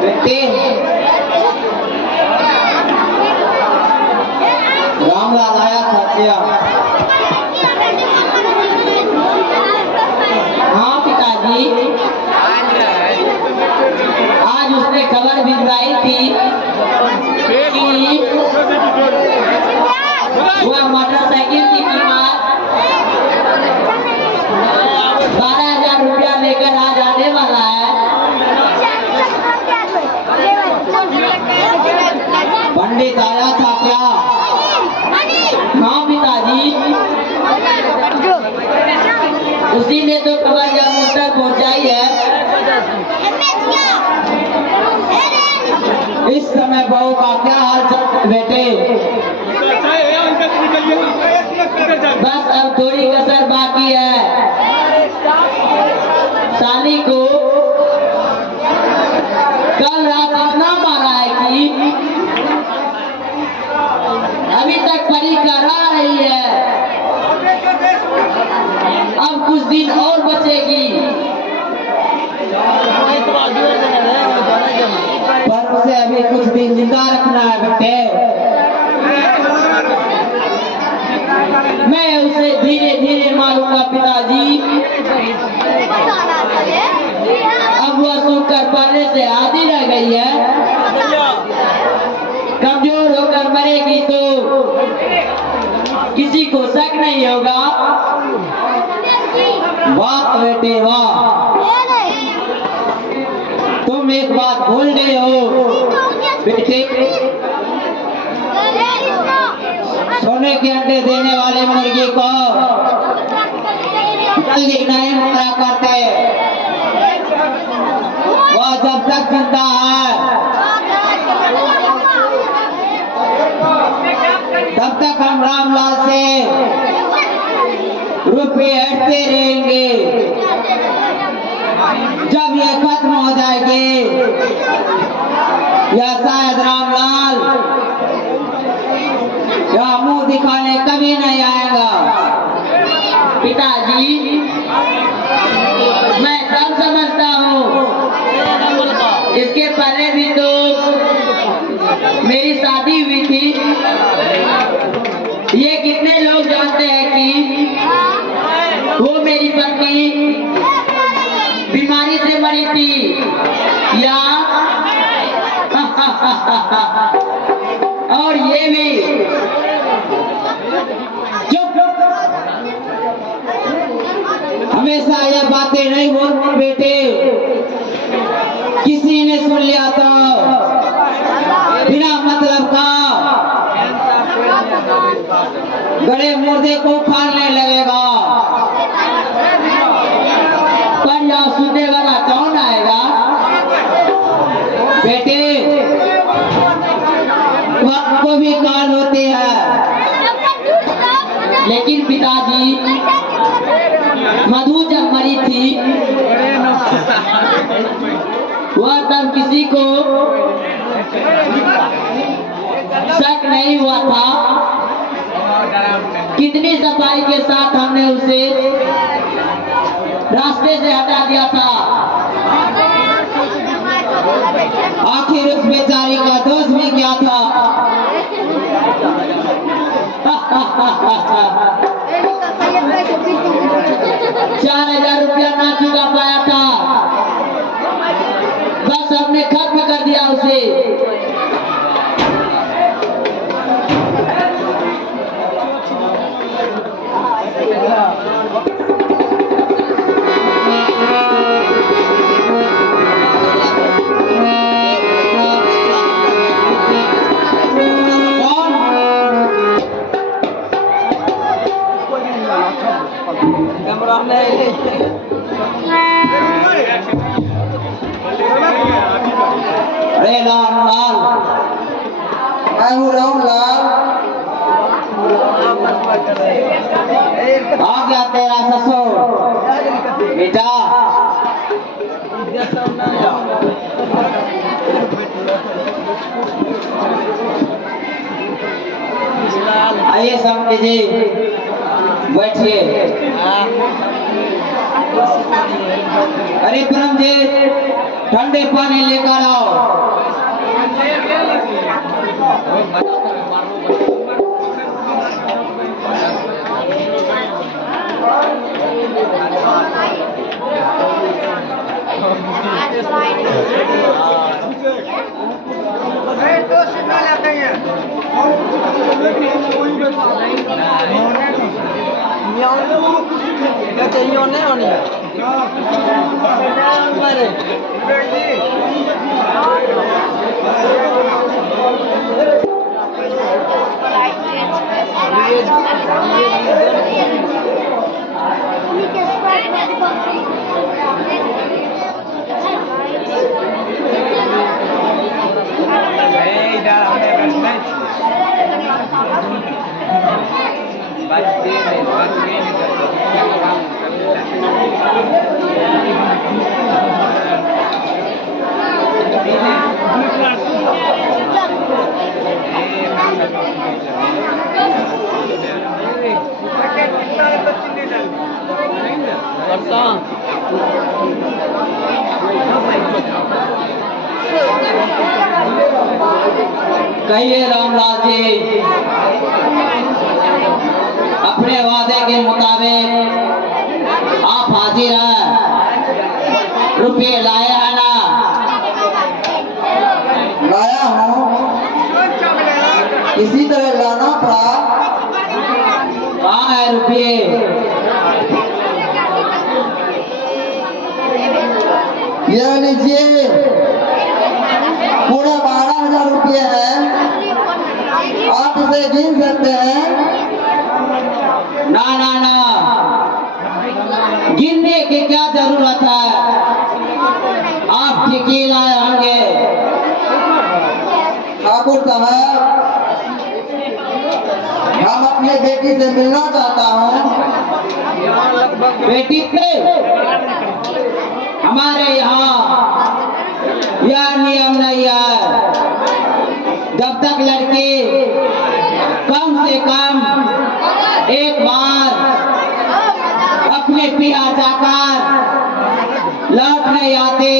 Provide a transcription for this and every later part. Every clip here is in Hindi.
बेटे रामलाल आया था क्या? हाँ पिताजी, आज उसने खबर भिजवाई थी कि वह मोटरसाइकिल की कीमत 12,000 रुपया लेकर आज आने वाला है। पंडित आया था क्या? हाँ पिताजी, उसी ने तो खबर जब मुझ तक पहुंचाई है। इस समय बहू का क्या हाल चल बेटे? बस अब थोड़ी कसर बाकी है। साली को कल रात इतना मारा है कि अभी तक परी करा रही है। अब कुछ दिन और बचेगी, पर उसे अभी कुछ दिन जिंदा रखना है बेटे। मैं उसे धीरे धीरे मारूंगा पिताजी। अब वह सूखकर पड़ने से आधी रह गई है। कमजोर होकर मरेगी तो किसी को शक नहीं होगा। वाह बेटे वाह, तुम एक बात भूल गए हो बेटे। सोने के अंडे देने वाले मुर्गी को जल्दी नहीं मरा करते। वह जब तक जिंदा है तब तक हम रामलाल से रुपये हटते रहेंगे। जब ये खत्म हो जाएगी या शायद रामलाल या मुंह दिखाने कभी नहीं आएगा। पिताजी, मैं सब समझता हूँ। इसके पहले भी तो मेरी शादी हुई थी। ये कितने लोग जानते हैं कि वो मेरी पत्नी बीमारी से मरी थी या और ये भी हमेशा ये बातें नहीं बोलते बेटे। किसी ने सुन लिया तो बिना मतलब का गड़े मुर्दे को उखाड़ने लगेगा। पर यहाँ सुनने वाला कौन आएगा बेटे? वक्त को भी काल होते हैं। लेकिन पिताजी, मधु जब मरी थी वह तब किसी को शक नहीं हुआ था। कितनी सफाई के साथ हमने उसे रास्ते से हटा दिया था। आखिर उस बेचारी का दोष भी क्या था? 4,000 रुपया ना चुका पाया था। बस हमने खत्म कर दिया उसे। अरे लाल लाल, मैं हूँ रामलाल। आ गया तेरा ससुर बेटा। आइए समझे जी, बैठिए। अरे परमजीत, ठंडे पानी लेकर आओ। कहिए रामलाल जी, अपने वादे के मुताबिक आप हाजिर हैं, रुपये लाया है ना? लाया हूँ, इसी तरह लाना पड़ा। कहाँ है रुपये? यह लीजिए, पूरा 12,000 रुपये है। आप इसे गिन सकते हैं। ना ना ना, गिनने की क्या जरूरत है? आप ठीक ही लाए होंगे। ठाकुर साहब, हम अपने बेटी से मिलना चाहता हूँ। बेटी से? हमारे यहाँ यह नियम नहीं है। जब तक लड़की कम से कम एक बार अपने पिया जाकर लौट नहीं आते,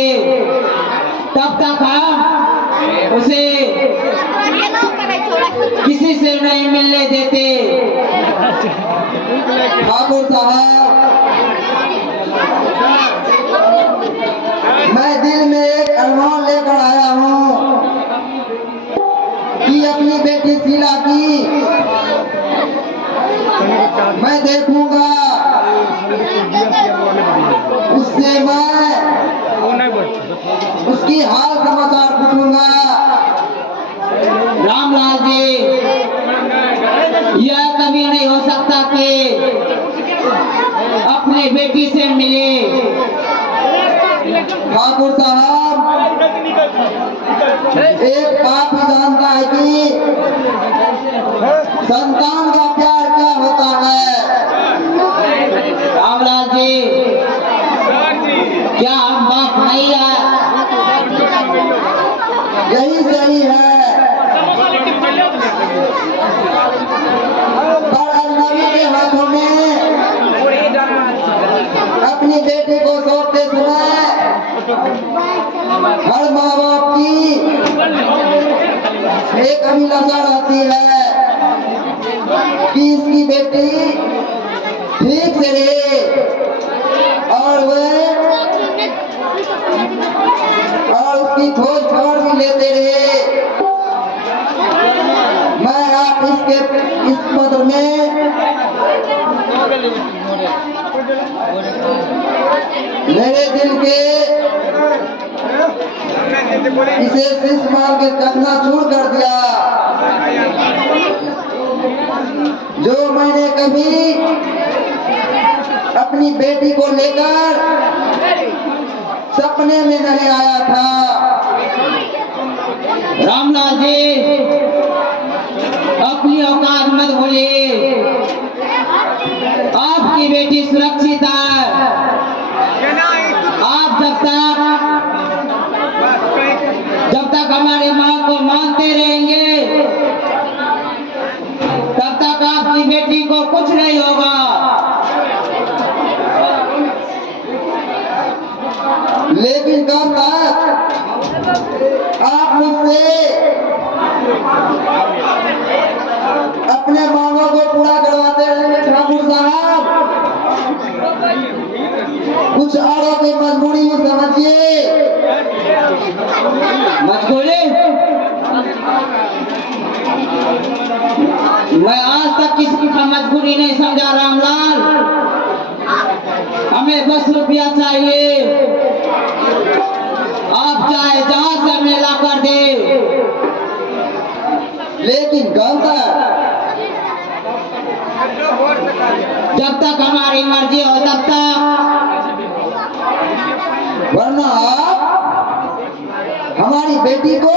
तब तक हम उसे किसी से नहीं मिलने देते। ठाकुर साहब, मैं दिल में एक अरमान लेकर आया हूँ कि अपनी बेटी शीला की मैं देखूंगा, उससे मैं उसकी हाल समाचार पूछूंगा। रामलाल जी, यह कभी नहीं हो सकता कि अपने बेटी से मिले। ठाकुर साहब, एक बात ही जानता है कि संतान का प्यार क्या होता है। रामलाल जी, क्या हम बाप नहीं है? यही सही है, पर अजनबी के हाथों में अपनी बेटी को सौंपते समय हर माँ बाप की एक अभिलाषा रहती है कि इसकी बेटी ठीक से रहे और उसकी खोज खबर भी लेते रहे। मैं आप इस पत्र में मेरे दिल के इसे शीश मार के करना शुरू कर दिया। जो मैंने कभी अपनी बेटी को लेकर सपने में नहीं आया था। रामलाल जी, अपनी औकात मत भूलिए। आपकी बेटी सुरक्षित है। आप जब तक हमारे माँ को मानते रहेंगे, तब तक आपकी बेटी को कुछ नहीं होगा। लेकिन कब तक आप मुझसे अपने मांगों को पूरा करवाते रहेंगे ठाकुर साहब? कुछ औरों की मजबूरी भी समझिए। मजबूरी? मैं आज तक किसी का मजबूरी नहीं समझा रामलाल। हमें बस रुपया चाहिए। आप चाहे जहां से हमें ला कर दे। लेकिन कब तक? जब तक हमारी मर्जी हो तब तक। वरना आप हमारी बेटी को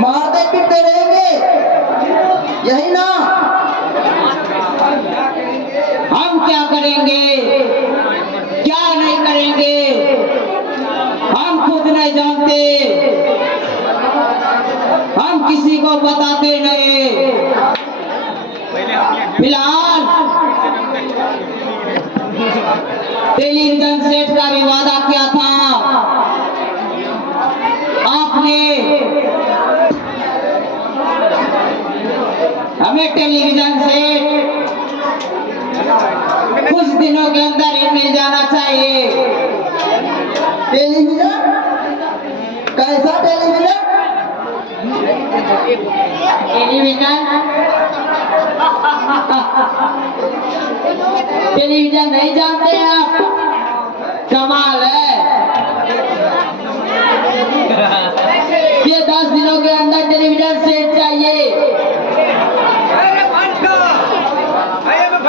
मारते पीटते रहेंगे, यही ना? हम क्या करेंगे, क्या नहीं करेंगे, हम खुद नहीं जानते। हम किसी को बताते नहीं। फिलहाल टेलीविजन सेट का भी वादा किया था आपने। हमें टेलीविजन सेट कुछ दिनों के अंदर ही मिल जाना चाहिए। टेलीविजन? कैसा टेलीविजन? टेलीविजन? टेलीविजन नहीं जानते आप? कमाल है। ये 10 दिनों के अंदर टेलीविजन सेट चाहिए।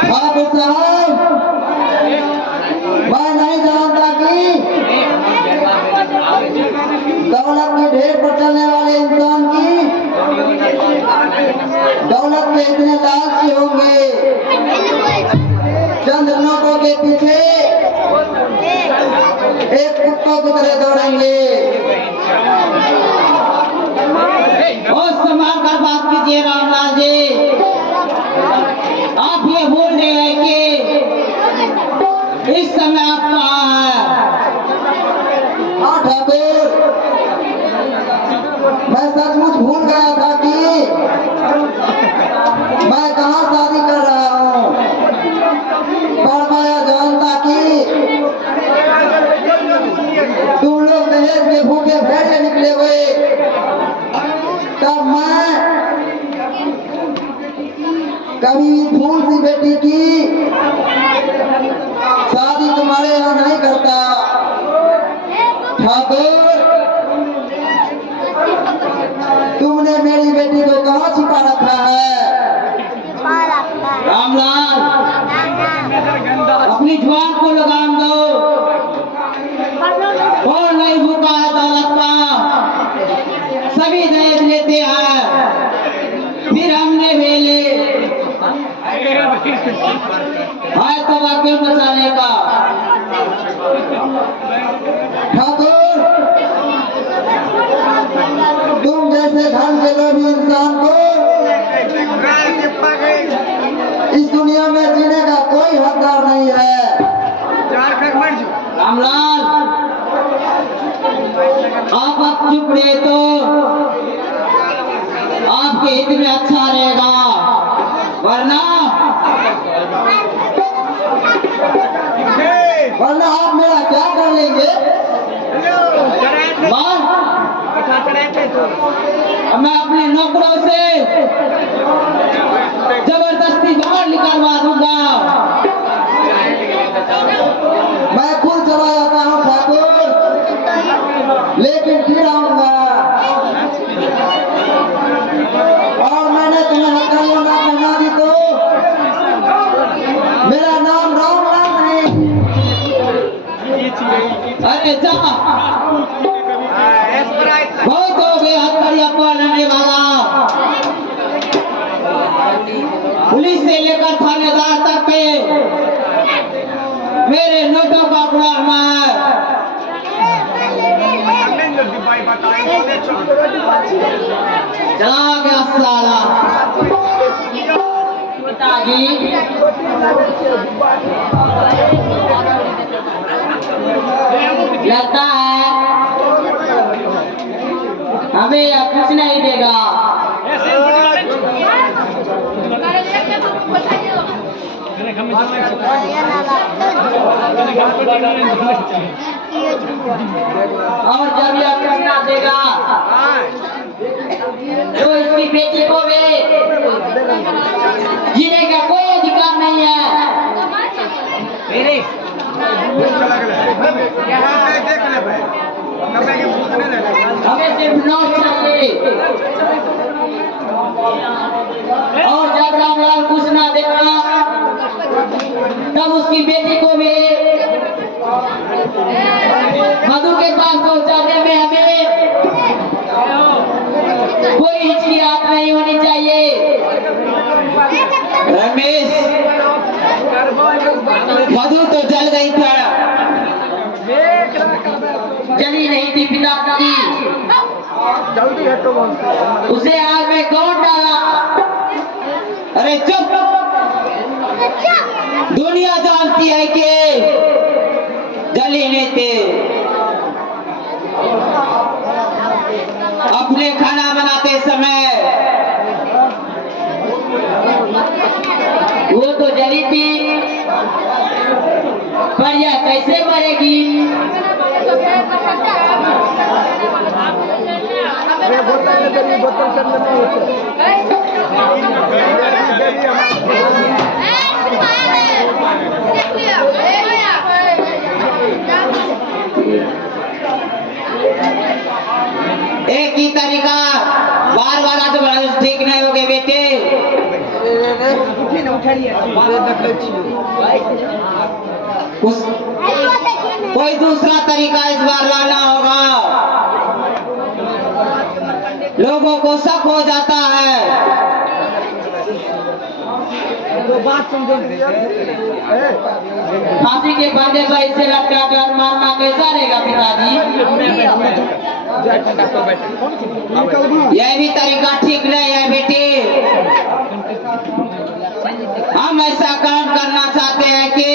ठाकुर साहब, मैं नहीं जानता कि दौलत के ढेर पर चलने वाले इंसान की दौलत के इतने लालची होंगे, चंद नोटों के पीछे एक कुत्तों की तरह दौड़ेंगे। और संभाल कर बात कीजिए रामलाल जी। आप ये बोल रहे हैं कि इस समय आप कहाँ हैं? हाँ ठाकुर, मैं सचमुच भूल गया था कि मैं कहाँ शादी कर रहा हूँ। पर मैं जानता कि तुम लोग दहेज के भूखे भेड़िए निकले हुए, तब मैं कभी फूल सी बेटी की शादी तुम्हारे यहाँ नहीं करता। ठाकुर, तुमने मेरी बेटी को कहाँ छिपा रखा है? रामलाल, अपनी जुबान को लगाम दो। कौन नहीं भूखा है दौलत का? सभी दहेज लेते हैं, फिर हमने भेले है तो वाक्य मचाने का। ठाकुर, तुम जैसे धन के लोभी इंसान को इस दुनिया में जीने का कोई हकदार नहीं है। रामलाल, आप अब चुप रहे तो आपके हित में अच्छा रहेगा, वरना आप मेरा क्या कर लेंगे? मैं अपने नौकरों से जबरदस्ती बाहर निकलवा दूंगा। मैं खुद चला जाता हूँ ठाकुर, लेकिन फिर आऊंगा। और मैंने तुम्हें हथकड़ियों ना पहना दी तो मेरा नाम रामलाल नहीं। अरे जा, बहुत हो गया हथकड़ियां पहनाने वाला। पुलिस से लेकर थानेदार तक के मेरे नोटों का गुलाम है। चला गया साला। पिताजी लगता है हमें यह कुछ नहीं देगा। और जब यह कुछ ना देगा तो इसकी बेटी को भी जीने का कोई अधिकार नहीं है। हमें सिर्फ नोट चाहिए। और जब रामलाल कुछ ना देगा तब उसकी बेटी को भी मधु के पास पहुंचाने में हमें कोई हिचकिचाहट नहीं होनी चाहिए। रमेश, मधु तो जल गई था। जली नहीं थी पिताजी, जल्दी हटो। उसे आग में कौन डाला? अरे चुप, दुनिया जानती है कि जली नहीं थे। अपने खाना बनाते समय वो तो जली थी, पर यह कैसे मरेगी? एक ही तरीका बार बार आज ठीक नहीं हो गए बेटे। कोई दूसरा तरीका इस बार लाना होगा। लोगों को शक हो जाता है। फांसी के फंदे पर इसे लटका कर मारना कैसा रहेगा पिताजी? यह भी तरीका ठीक नहीं है बेटी। हम ऐसा काम करना चाहते हैं कि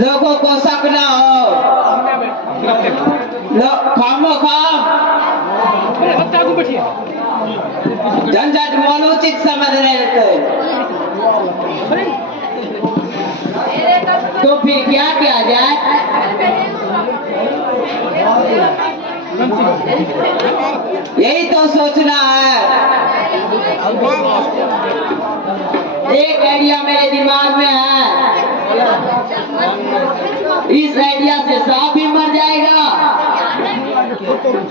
लोगों को शक न हो। झंझट मनोचित समझ रहे थे। तो फिर क्या किया जाए? यही तो सोचना है। एक आइडिया मेरे दिमाग में है। इस आइडिया से सांप भी मर जाएगा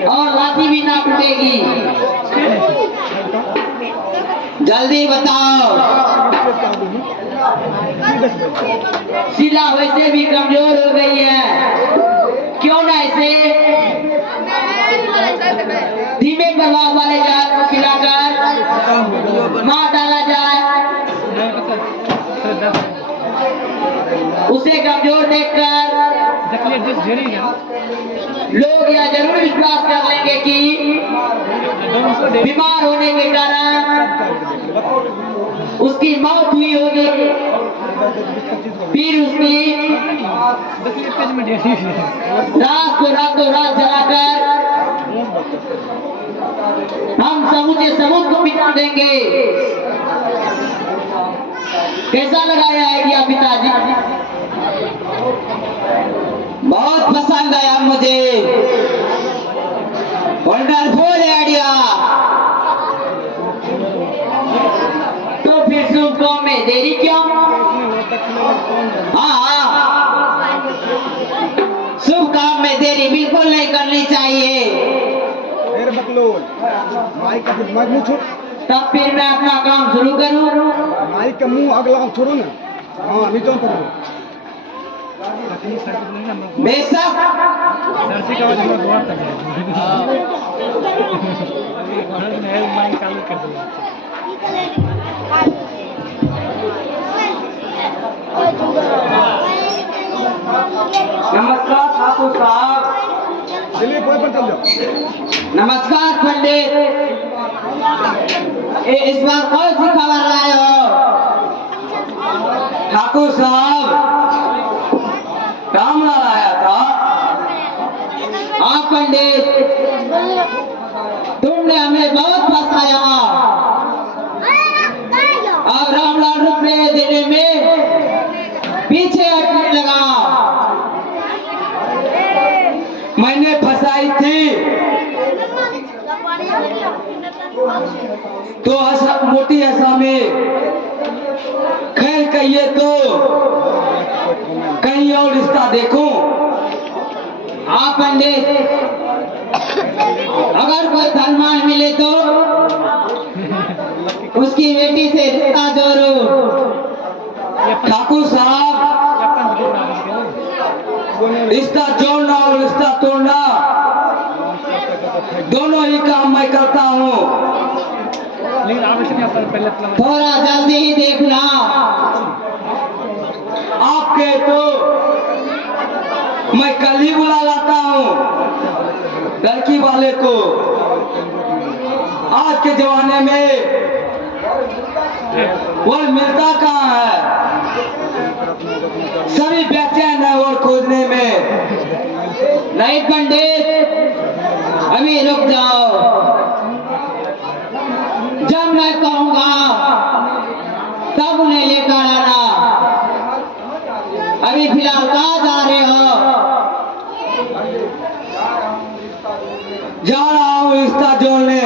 और लाठी भी ना टूटेगी। जल्दी बताओ। शीला वैसे भी कमजोर हो गई है, क्यों ना इसे धीमे प्रभाव वाले जहर को खिलाकर मार डाला जाए। उसे कमजोर देखकर लोग यह जरूर विश्वास कर लेंगे कि बीमार होने के कारण उसकी मौत हुई होगी। फिर उसकी लाश को रातों रात जलाकर हम समूचे समुद्र को मिटा देंगे। कैसा लगा यह आइडिया पिताजी? बहुत पसंद आया मुझे। Wonderful idea. तो फिर शुभ काम में देरी क्यों? हाँ, शुभ काम में देरी बिल्कुल नहीं करनी चाहिए। तब फिर मैं अपना काम शुरू करूं। माइक का मुंह अगला छोड़ो ना। हाँ, नीचे पकड़ो। बेशक माइक चालू कर दिया। नमस्कार ठाकुर साहब। चलिए कोई पर चल जाओ। नमस्कार पंडित। इस बार कौन सी खबर लाए हो? ठाकुर साहब, रामलाल पंडित, तुमने हमें बहुत फंसाया। अब रामलाल रुपये देने में पीछे हटने लगा। मैंने फंसाई थी तो मोटी आसामी, खैर कहिए तो कहीं और रिश्ता देखूं। हाँ पंडित, अगर कोई धनवान मिले तो उसकी बेटी से रिश्ता जोड़ो। ठाकुर साहब, रिश्ता जोड़ना और रिश्ता तोड़ना दोनों ही काम मैं करता हूँ। थोड़ा जल्दी ही देखना। आपके तो मैं कल ही बुला लाता हूँ लड़की वाले को। आज के जमाने में वर मिलता कहाँ है, सभी बेचैन है और खोजने में। नहीं पंडित, अभी रुक जाओ, जब मैं कहूँगा तब उन्हें लेकर आना। अभी फिलहाल कहाँ जा रहे हो? जा रहा हूँ रिश्ता जोड़ने।